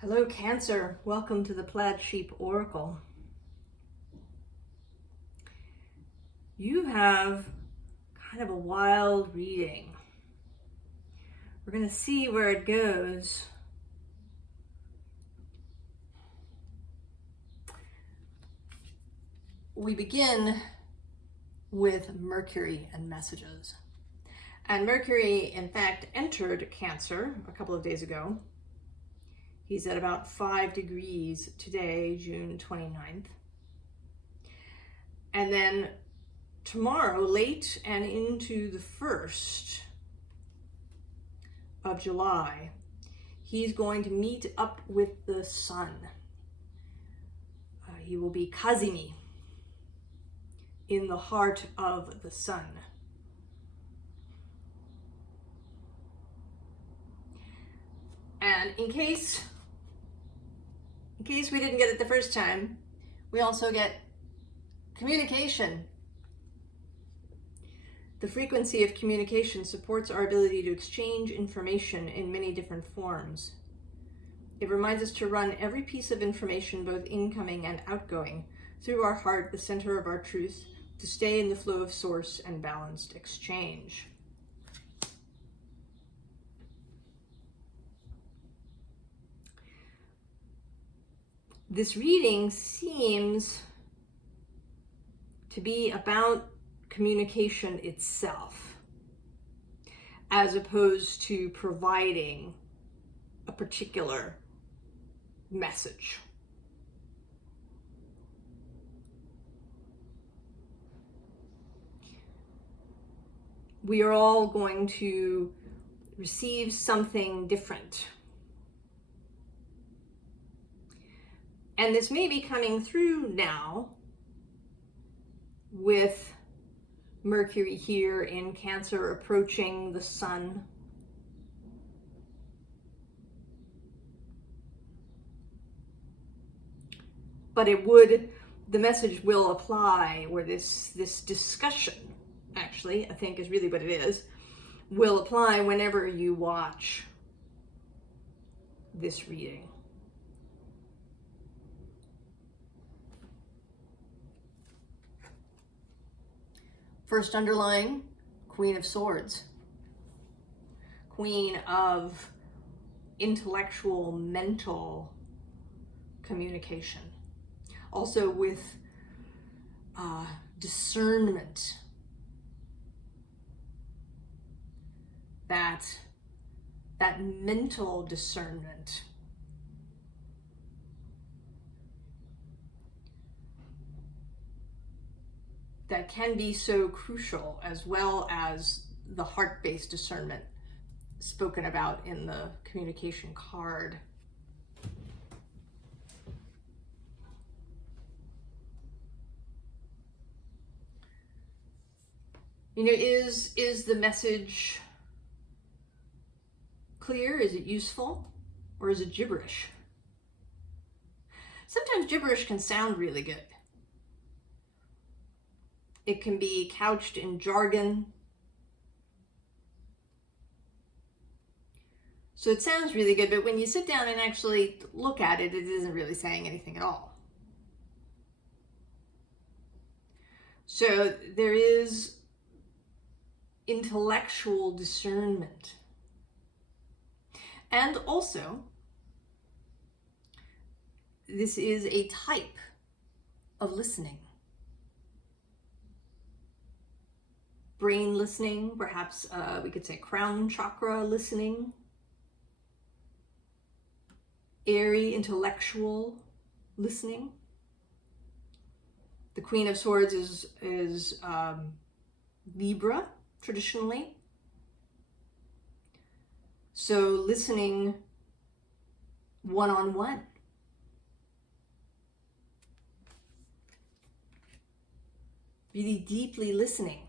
Hello, Cancer. Welcome to the Plaid Sheep Oracle. You have kind of a wild reading. We're going to see where it goes. We begin with Mercury and messages. And Mercury, in fact, entered Cancer a couple of days ago. He's at about 5 degrees today, June 29th. And then tomorrow, late and into the 1st of July, he's going to meet up with the sun. He will be Kazimi in the heart of the sun. And in case we didn't get it the first time, we also get communication. The frequency of communication supports our ability to exchange information in many different forms. It reminds us to run every piece of information, both incoming and outgoing, through our heart, the center of our truth, to stay in the flow of source and balanced exchange. This reading seems to be about communication itself, as opposed to providing a particular message. We are all going to receive something different. And this may be coming through now with Mercury here in Cancer approaching the sun. But the message will apply, or this discussion, actually, I think is really what it is, will apply whenever you watch this reading. First underlying, Queen of Swords. Queen of intellectual, mental communication. Also with discernment. That mental discernment. That can be so crucial, as well as the heart-based discernment spoken about in the communication card. You know, is the message clear? Is it useful? Or is it gibberish? Sometimes gibberish can sound really good. It can be couched in jargon. So it sounds really good, but when you sit down and actually look at it, it isn't really saying anything at all. So there is intellectual discernment. And also, this is a type of listening. Brain listening, perhaps we could say crown chakra listening. Airy, intellectual listening. The Queen of Swords is Libra, traditionally. So listening one-on-one. Really deeply listening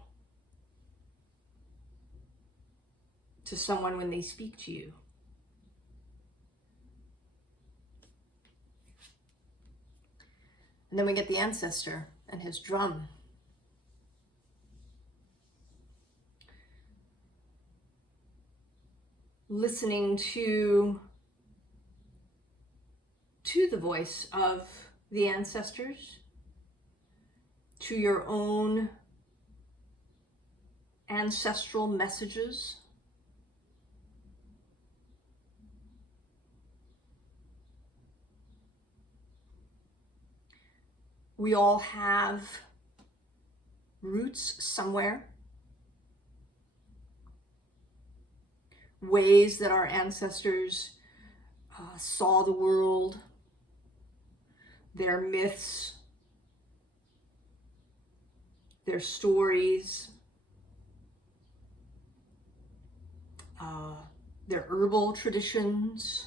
to someone when they speak to you. And then we get the ancestor and his drum. Listening to to the voice of the ancestors, to your own ancestral messages. We all have roots somewhere, ways that our ancestors saw the world, their myths, their stories, their herbal traditions.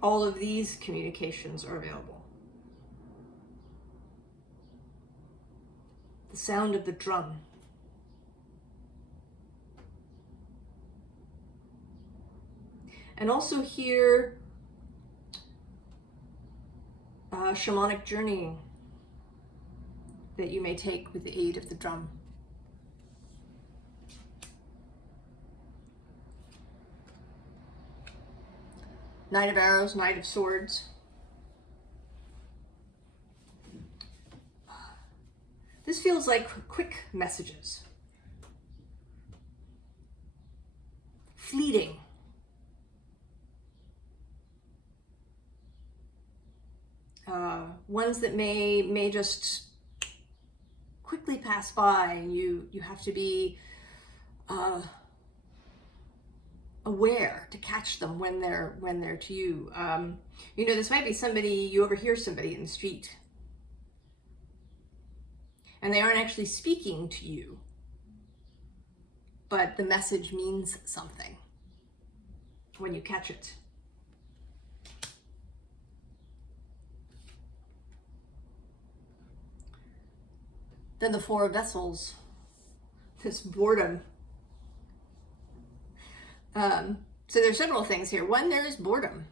All of these communications are available. The sound of the drum. And also here, shamanic journeying that you may take with the aid of the drum. Knight of Arrows, Knight of Swords. This feels like quick messages. Fleeting. Ones that may just quickly pass by, and you have to be aware to catch them when they're to you. You know, this might be somebody, you overhear somebody in the street, and they aren't actually speaking to you, but the message means something when you catch it. Then the Four of Vessels, this boredom. So there's several things here. One, there is boredom.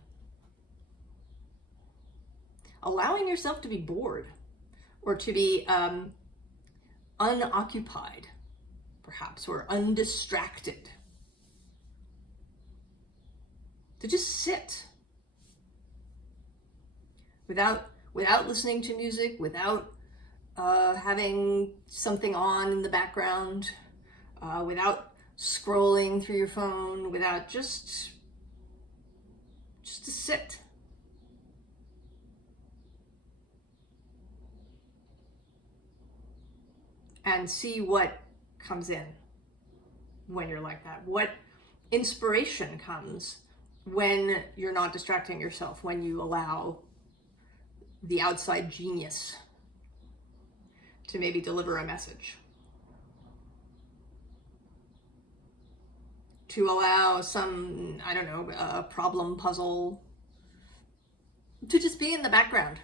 Allowing yourself to be bored, or to be unoccupied, perhaps, or undistracted. To just sit without listening to music, without having something on in the background, without scrolling through your phone, without just to sit. And see what comes in when you're like that. What inspiration comes when you're not distracting yourself, when you allow the outside genius to maybe deliver a message. To allow some, I don't know, a problem, puzzle, to just be in the background.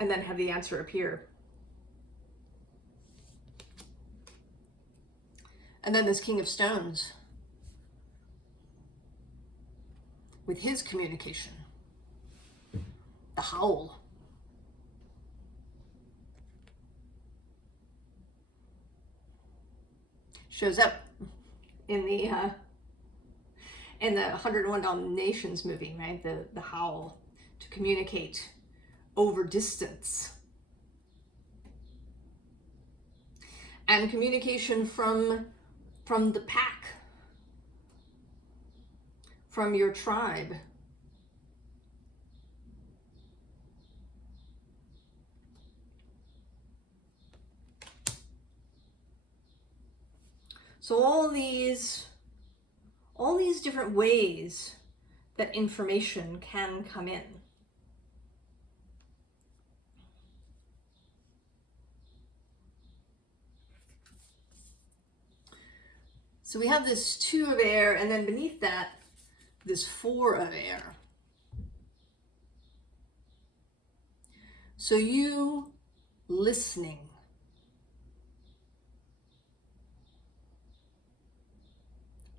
And then have the answer appear. And then this King of Stones, with his communication, the howl. Shows up in the 101 Dalmatians movie, right? The howl, to communicate over distance. And communication from the pack, from your tribe. So all these different ways that information can come in. So we have this 2 of air, and then beneath that, this 4 of air. So you listening.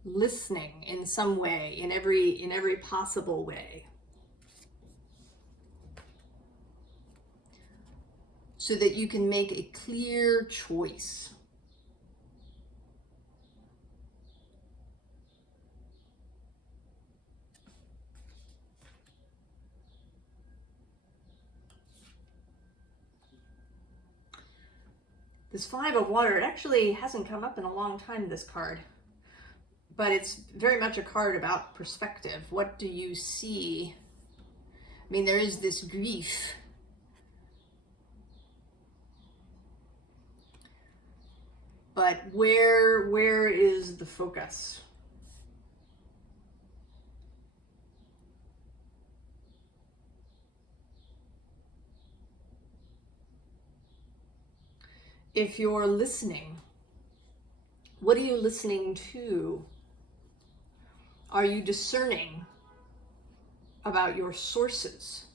Listening in some way, in every possible way. so that you can make a clear choice. This Five of Water, it actually hasn't come up in a long time, this card. But it's very much a card about perspective. What do you see? I mean, there is this grief. But where is the focus? If you're listening, what are you listening to? Are you discerning about your sources?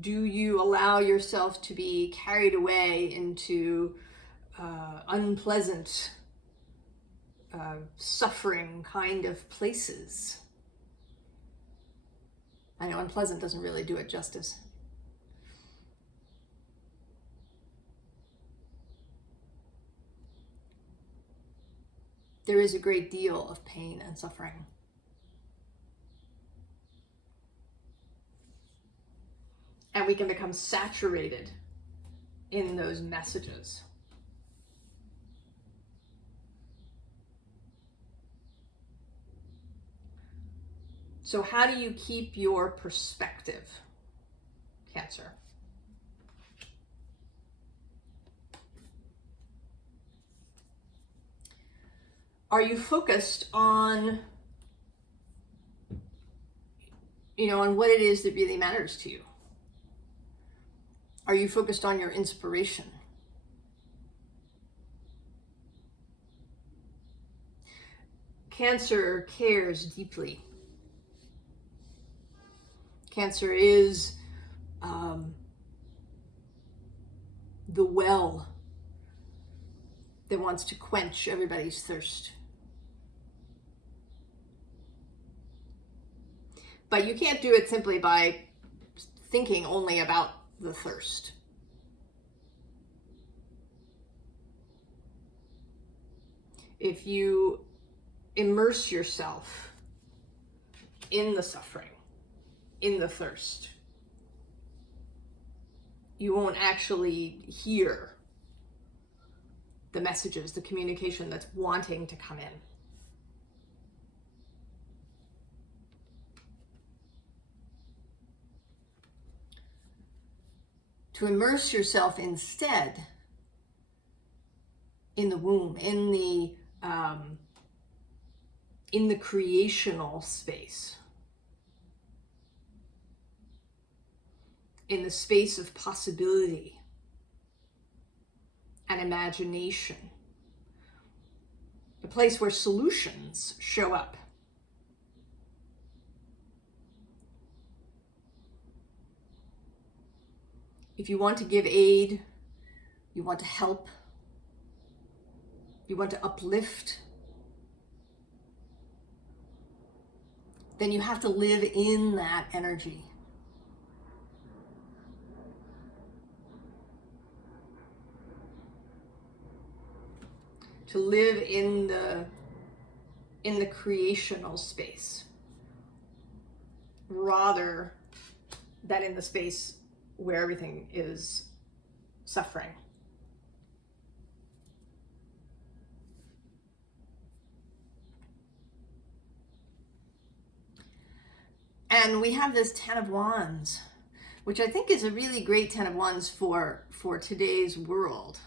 Do you allow yourself to be carried away into unpleasant, suffering kind of places? I know unpleasant doesn't really do it justice. There is a great deal of pain and suffering. And we can become saturated in those messages. So how do you keep your perspective, Cancer? Are you focused on, on what it is that really matters to you? Are you focused on your inspiration? Cancer cares deeply. Cancer is the well that wants to quench everybody's thirst. But you can't do it simply by thinking only about the thirst. If you immerse yourself in the suffering, in the thirst, you won't actually hear the messages, the communication that's wanting to come in. To immerse yourself instead in the womb, in the creational space, in the space of possibility and imagination, a place where solutions show up. If you want to give aid, you want to help, you want to uplift, then you have to live in that energy. To live in the creational space rather than in the space where everything is suffering. And we have this Ten of Wands, which I think is a really great Ten of Wands for today's world.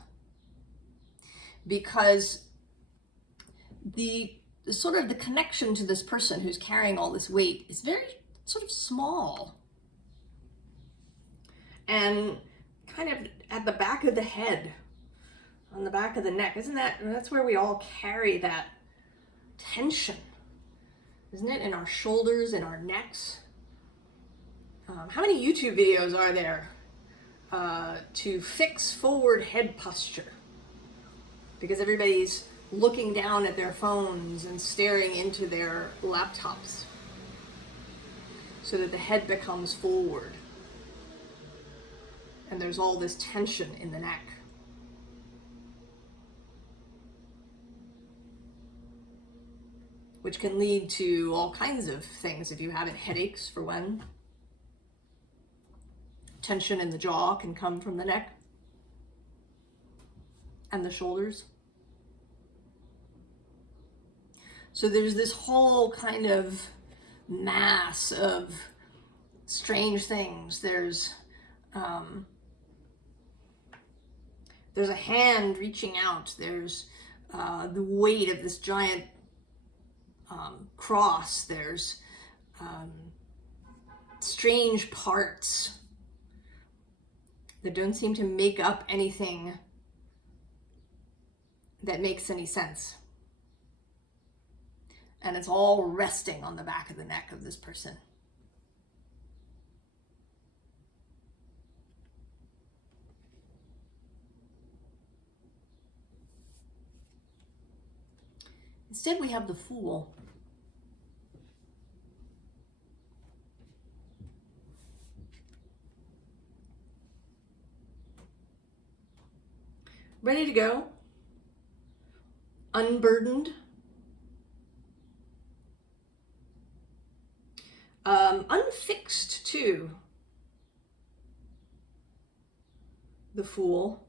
Because the sort of the connection to this person who's carrying all this weight is very sort of small. And kind of at the back of the head, on the back of the neck. That's where we all carry that tension, isn't it? In our shoulders, in our necks. How many YouTube videos are there to fix forward head posture? Because everybody's looking down at their phones and staring into their laptops. so that the head becomes forward. And there's all this tension in the neck. Which can lead to all kinds of things. If you have it, headaches for one. Tension in the jaw can come from the neck and the shoulders. So there's this whole kind of mass of strange things. There's a hand reaching out. There's the weight of this giant cross. There's strange parts that don't seem to make up anything that makes any sense. And it's all resting on the back of the neck of this person. Instead, we have the Fool. Ready to go, unburdened, unfixed too, the Fool.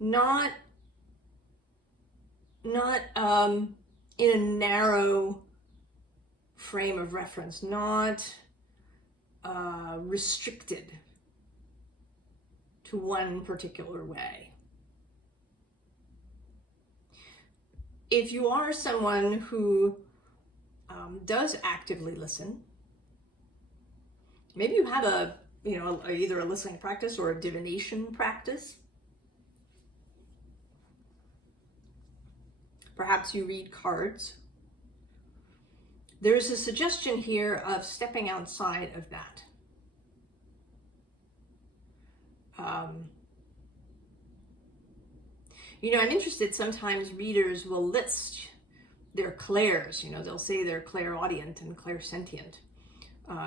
Not in a narrow frame of reference, not restricted to one particular way. If you are someone who does actively listen, maybe you have either a listening practice or a divination practice. Perhaps you read cards. There's a suggestion here of stepping outside of that. I'm interested, sometimes readers will list their clairs, they'll say they're clairaudient and clairsentient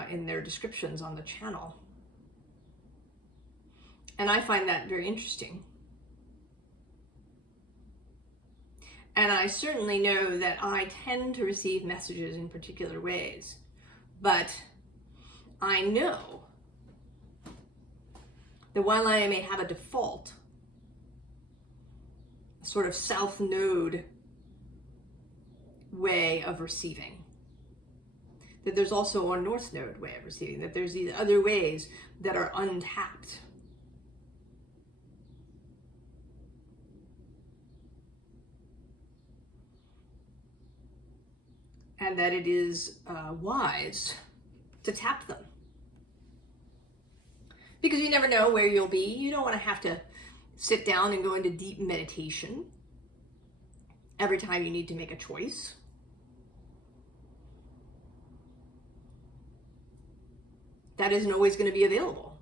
in their descriptions on the channel. And I find that very interesting. And I certainly know that I tend to receive messages in particular ways, but I know that while I may have a default, a sort of south node way of receiving, that there's also a north node way of receiving, that there's these other ways that are untapped. And that it is wise to tap them. Because you never know where you'll be. You don't want to have to sit down and go into deep meditation every time you need to make a choice. That isn't always going to be available.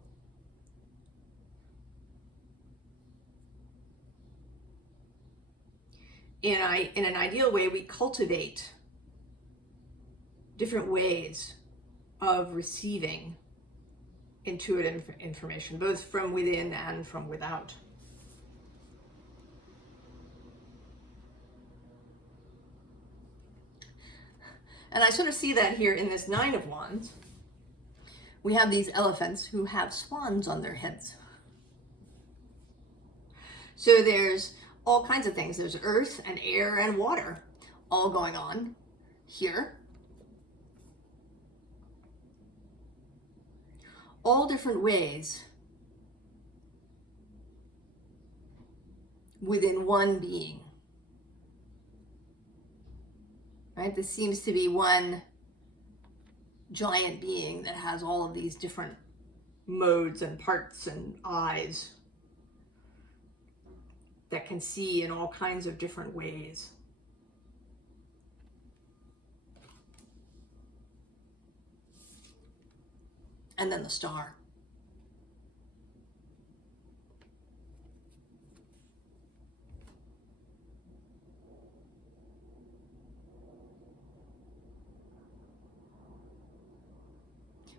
In an ideal way, we cultivate different ways of receiving intuitive information, both from within and from without. And I sort of see that here in this Nine of Wands. We have these elephants who have swans on their heads. So there's all kinds of things. There's earth and air and water all going on here. All different ways within one being. Right? This seems to be one giant being that has all of these different modes and parts and eyes that can see in all kinds of different ways. And then the star.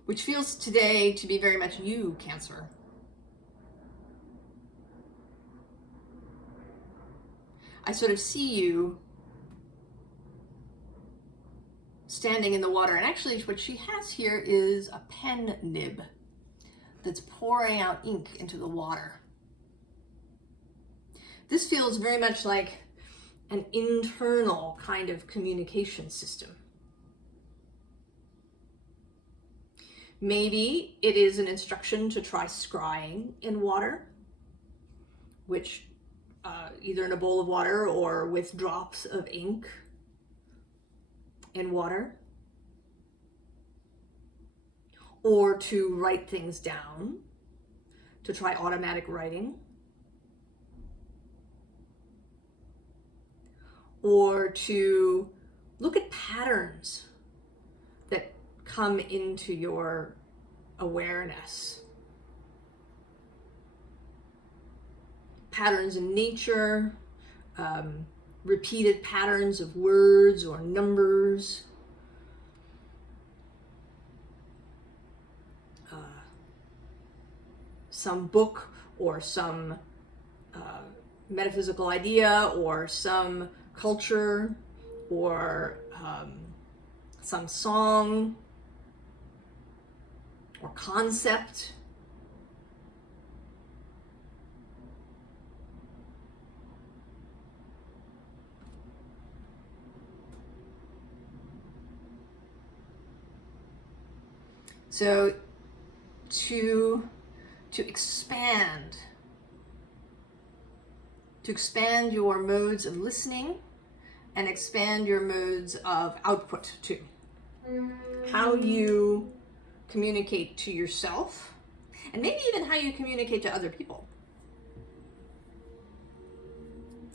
which feels today to be very much you, Cancer. I sort of see you standing in the water, and actually what she has here is a pen nib that's pouring out ink into the water. This feels very much like an internal kind of communication system. Maybe it is an instruction to try scrying in water, which either in a bowl of water or with drops of ink in water, or to write things down, to try automatic writing, or to look at patterns that come into your awareness. Patterns in nature, repeated patterns of words or numbers, some book or some metaphysical idea or some culture or some song or concept. So to expand your modes of listening and expand your modes of output too. How you communicate to yourself, and maybe even how you communicate to other people.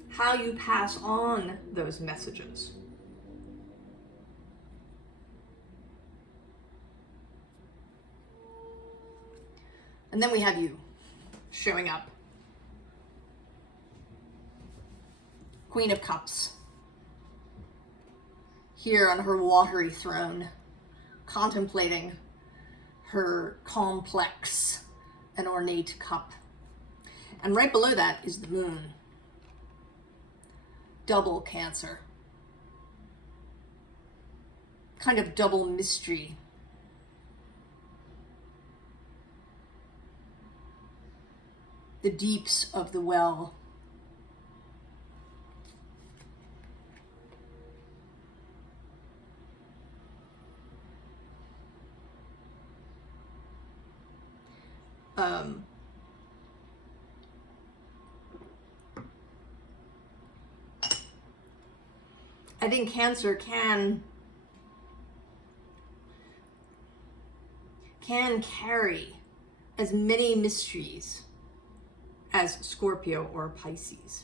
How you pass on those messages. And then we have you showing up. Queen of Cups. Here on her watery throne, contemplating her complex and ornate cup. And right below that is the moon. Double Cancer. Kind of double mystery. The deeps of the well. I think Cancer can carry as many mysteries as Scorpio or Pisces.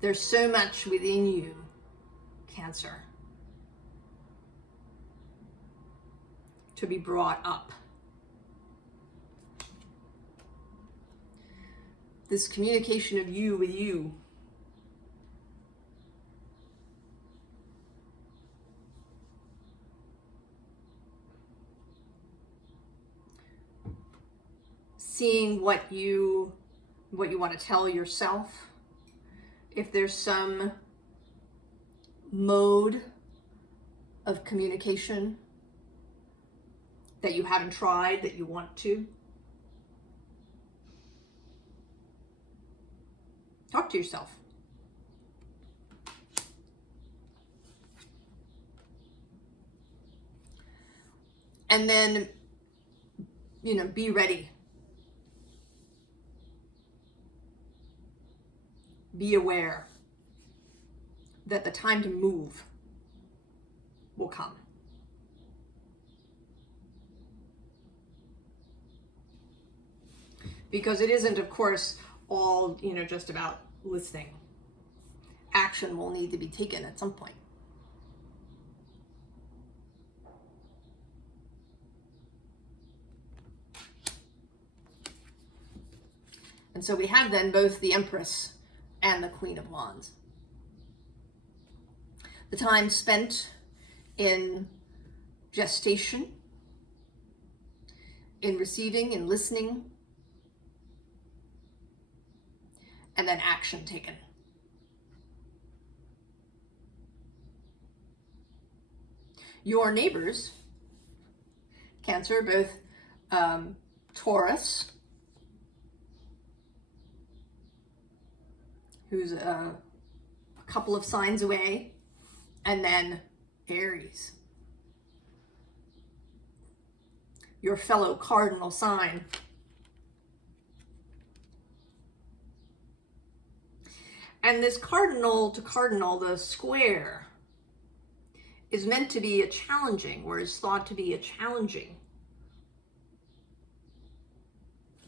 There's so much within you, Cancer, to be brought up. This communication of you with you. Seeing what you want to tell yourself. If there's some mode of communication that you haven't tried, that you want to. Talk to yourself. And then, be ready. Be aware that the time to move will come. Because it isn't, of course, all, just about listening. Action will need to be taken at some point. And so we have then both the Empress and the Queen of Wands. the time spent in gestation, in receiving and listening, and then action taken. Your neighbors, Cancer, both Taurus, who's a couple of signs away, and then Aries, your fellow cardinal sign. And this cardinal to cardinal, the square, is meant to be a challenging, or is thought to be a challenging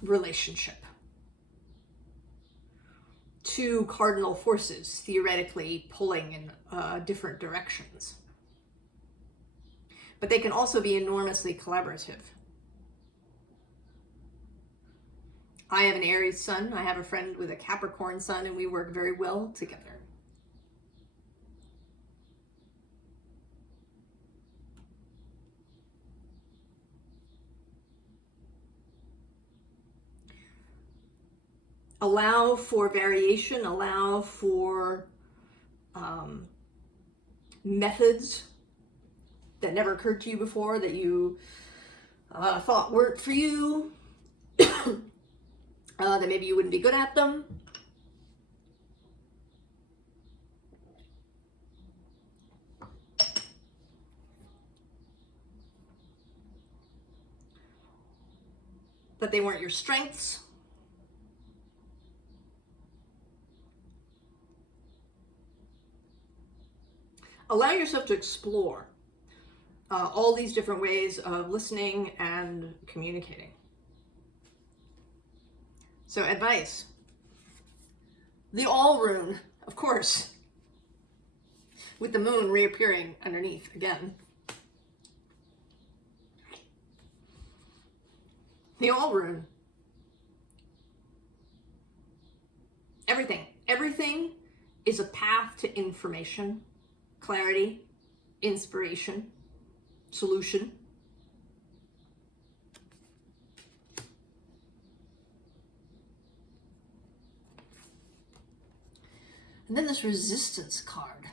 relationship. Two cardinal forces theoretically pulling in different directions. But they can also be enormously collaborative. I have an Aries sun, I have a friend with a Capricorn sun, and we work very well together. Allow for variation, allow for methods that never occurred to you before, that you thought weren't for you, that maybe you wouldn't be good at them. That they weren't your strengths. Allow yourself to explore all these different ways of listening and communicating. So advice. The all rune, of course, with the moon reappearing underneath again. The all rune. Everything is a path to information, clarity, inspiration, solution. And then this resistance card.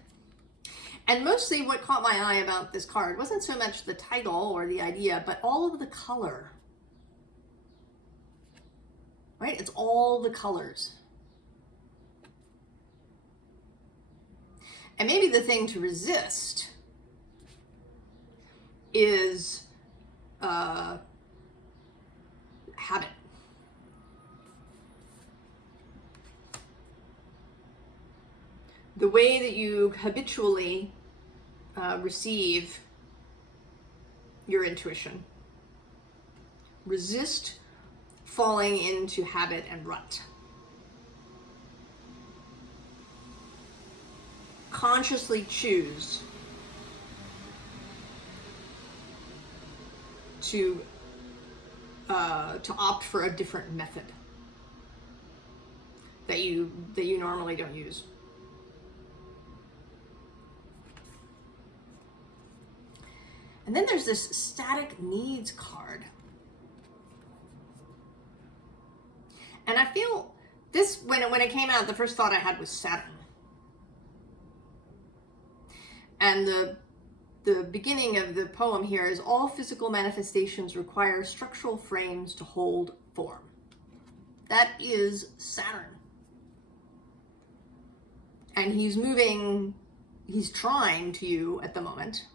And mostly what caught my eye about this card wasn't so much the title or the idea, but all of the color. Right? It's all the colors. And maybe the thing to resist is habit. The way that you habitually receive your intuition. Resist falling into habit and rut. Consciously choose to opt for a different method that you normally don't use. And then there's this static needs card. And I feel this, when it came out, the first thought I had was Saturn. And the beginning of the poem here is, all physical manifestations require structural frames to hold form. That is Saturn. And he's trying to you at the moment.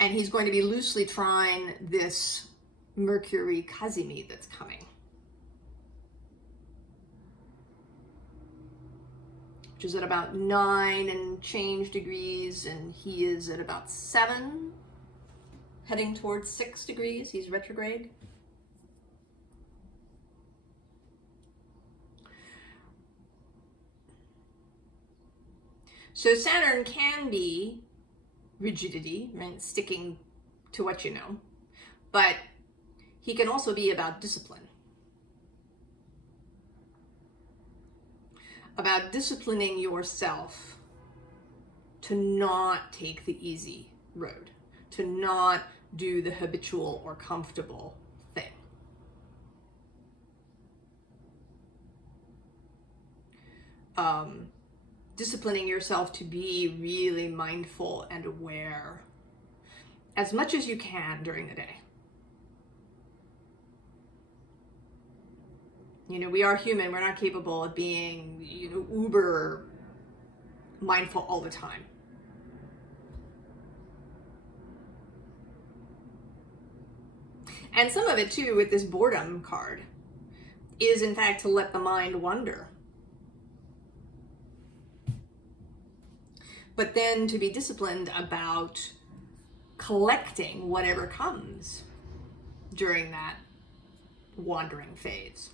And he's going to be loosely trying this Mercury Kazimi that's coming. Which is at about 9 and change degrees, and he is at about 7, heading towards 6 degrees. He's retrograde. So Saturn can be rigidity, right? Sticking to what you know, but he can also be about discipline. about disciplining yourself to not take the easy road, to not do the habitual or comfortable thing. Disciplining yourself to be really mindful and aware as much as you can during the day. You know, we are human. We're not capable of being, you know, uber mindful all the time. And some of it too, with this boredom card, is in fact to let the mind wander. But then to be disciplined about collecting whatever comes during that wandering phase.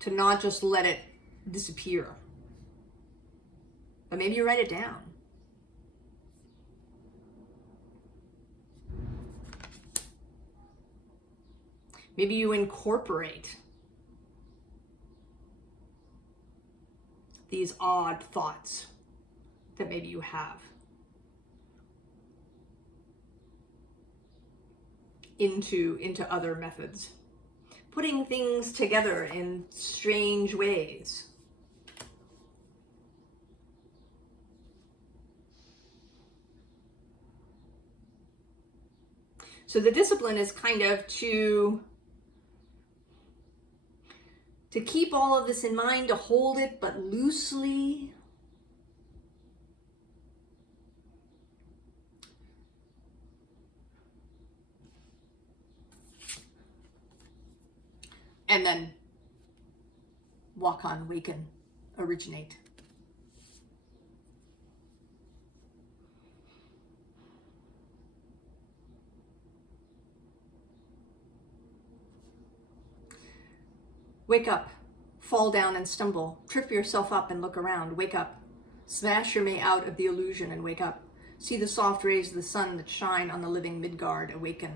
To not just let it disappear. But maybe you write it down. Maybe you incorporate these odd thoughts that maybe you have into other methods. Putting things together in strange ways. So the discipline is kind of to keep all of this in mind, to hold it but loosely. And then walk on, awaken, originate. Wake up, fall down and stumble, trip yourself up and look around, wake up, smash your way out of the illusion and wake up, see the soft rays of the sun that shine on the living Midgard, awaken.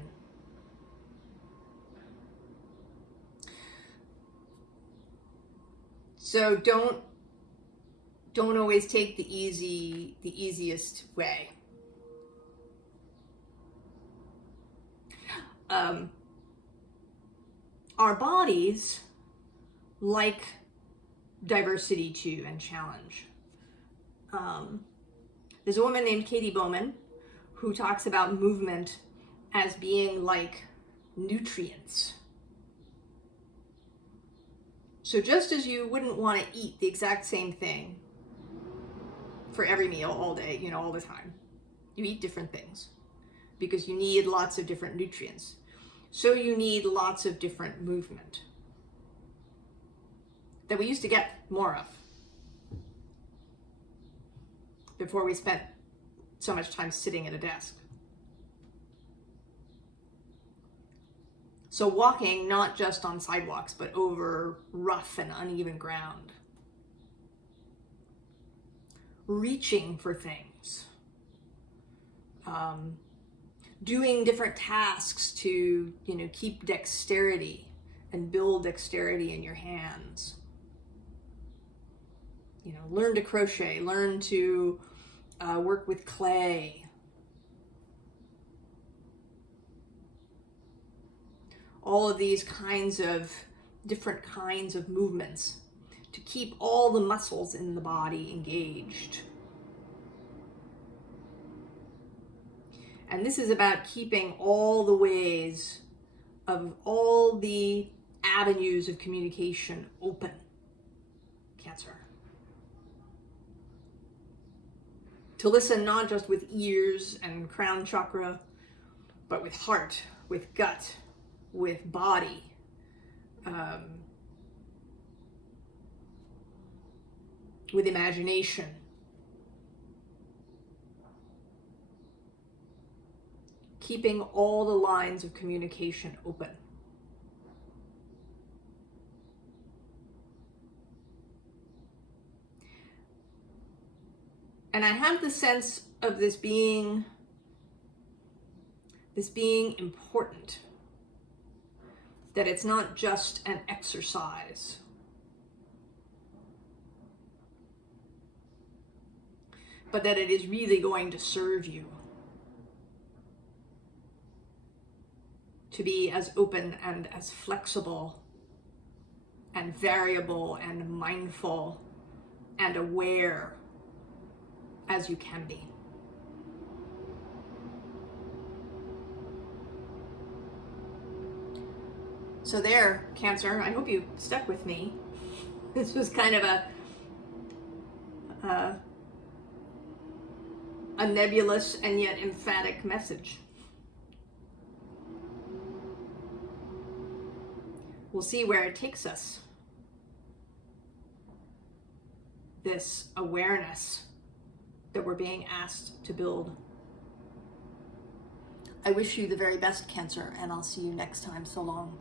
So don't always take the easiest way. Our bodies like diversity too and challenge. There's a woman named Katie Bowman who talks about movement as being like nutrients. So just as you wouldn't want to eat the exact same thing for every meal all day, you know, all the time, you eat different things because you need lots of different nutrients. So you need lots of different movement that we used to get more of before we spent so much time sitting at a desk. So walking not just on sidewalks, but over rough and uneven ground. Reaching for things. Doing different tasks to, you know, keep dexterity and build dexterity in your hands. You know, learn to crochet, learn to work with clay. All of these kinds of different kinds of movements to keep all the muscles in the body engaged. And this is about keeping all the ways of all the avenues of communication open. Cancer. To listen not just with ears and crown chakra, but with heart, with gut, with body. With imagination. Keeping all the lines of communication open. And I have the sense of this being important. That it's not just an exercise. but that it is really going to serve you. To be as open and as flexible and variable and mindful and aware as you can be. So there, Cancer, I hope you stuck with me. This was kind of a nebulous and yet emphatic message. We'll see where it takes us. This awareness that we're being asked to build. I wish you the very best, Cancer, and I'll see you next time. So long.